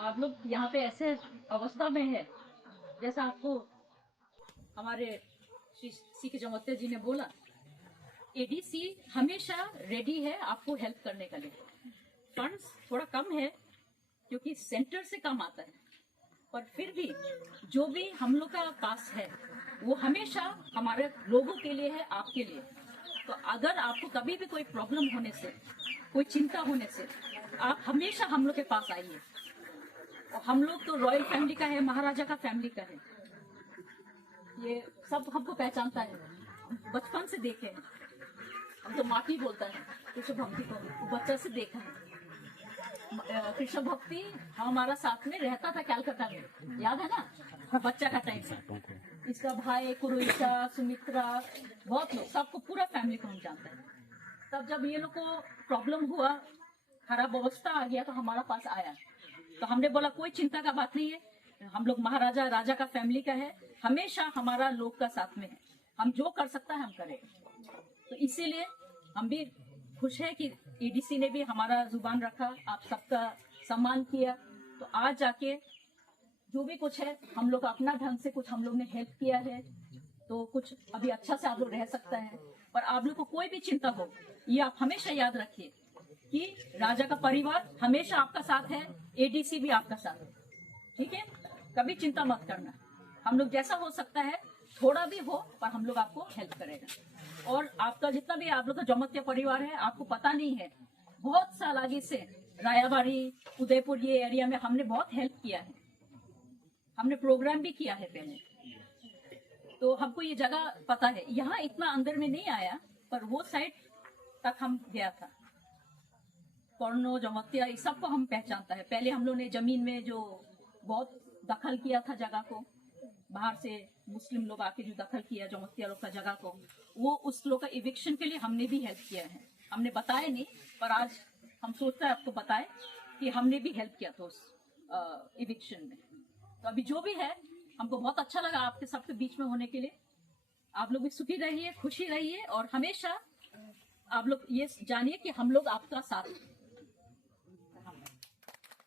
आप लोग यहाँ पे ऐसे अवस्था में है जैसा आपको हमारे श्री सी के जमोत्या जी ने बोला। एडीसी हमेशा रेडी है आपको हेल्प करने के लिए। फंड्स थोड़ा कम है क्योंकि सेंटर से कम आता है, पर फिर भी जो भी हम लोग का पास है वो हमेशा हमारे लोगों के लिए है, आपके लिए। तो अगर आपको कभी भी कोई प्रॉब्लम होने से, कोई चिंता होने से, आप हमेशा हम लोग के पास आइए। और हम लोग तो रॉयल फैमिली का है, महाराजा का फैमिली का है, ये सब हमको पहचानता है, बचपन से देखे हैं। हम तो माटी बोलता है कृष्ण भक्ति को, बच्चा से देखा है। कृष्ण भक्ति हमारा साथ में रहता था कलकत्ता में, याद है ना, बच्चा का टाइम से। इसका भाई कुरुइशा, सुमित्रा, बहुत लोग, सबको पूरा फैमिली को हम जानते हैं। तब जब ये लोग को प्रॉब्लम हुआ, खराब अवस्था आ गया, तो हमारा पास आया। तो हमने बोला कोई चिंता का बात नहीं है, हम लोग महाराजा राजा का फैमिली का है, हमेशा हमारा लोग का साथ में है, हम जो कर सकता है हम करें। तो इसीलिए हम भी खुश है कि एडीसी ने भी हमारा जुबान रखा, आप सबका सम्मान किया। तो आज जाके जो भी कुछ है, हम लोग अपना ढंग से कुछ हम लोग ने हेल्प किया है, तो कुछ अभी अच्छा से आप लोग रह सकता है। पर आप लोग को कोई भी चिंता हो, ये आप हमेशा याद रखिए कि राजा का परिवार हमेशा आपका साथ है, एडीसी भी आपका साथ है, ठीक है। कभी चिंता मत करना, हम लोग जैसा हो सकता है, थोड़ा भी हो, पर हम लोग आपको हेल्प करेगा। और आपका जितना भी आप लोग का जमोत्या परिवार है, आपको पता नहीं है, बहुत साल आगे से रायाबाड़ी, उदयपुर, ये एरिया में हमने बहुत हेल्प किया है, हमने प्रोग्राम भी किया है पहले। तो हमको ये जगह पता है, यहाँ इतना अंदर में नहीं आया, पर वो साइड तक हम गया था। कर्नो, जमोत्या, इस सबको हम पहचानता है। पहले हम लोग ने जमीन में जो बहुत दखल किया था जगह को, बाहर से मुस्लिम लोग आके जो दखल किया जमोत्या लोग का जगह को, वो उस लोग का इविक्शन के लिए हमने भी हेल्प किया है। हमने बताया नहीं, पर आज हम सोचते हैं आपको बताए कि हमने भी हेल्प किया था उस इविक्शन में। तो अभी जो भी है, हमको बहुत अच्छा लगा आपके सबके बीच में होने के लिए। आप लोग भी सुखी रहिए, खुशी रहिए, और हमेशा आप लोग ये जानिए कि हम लोग आपका साथ हैं।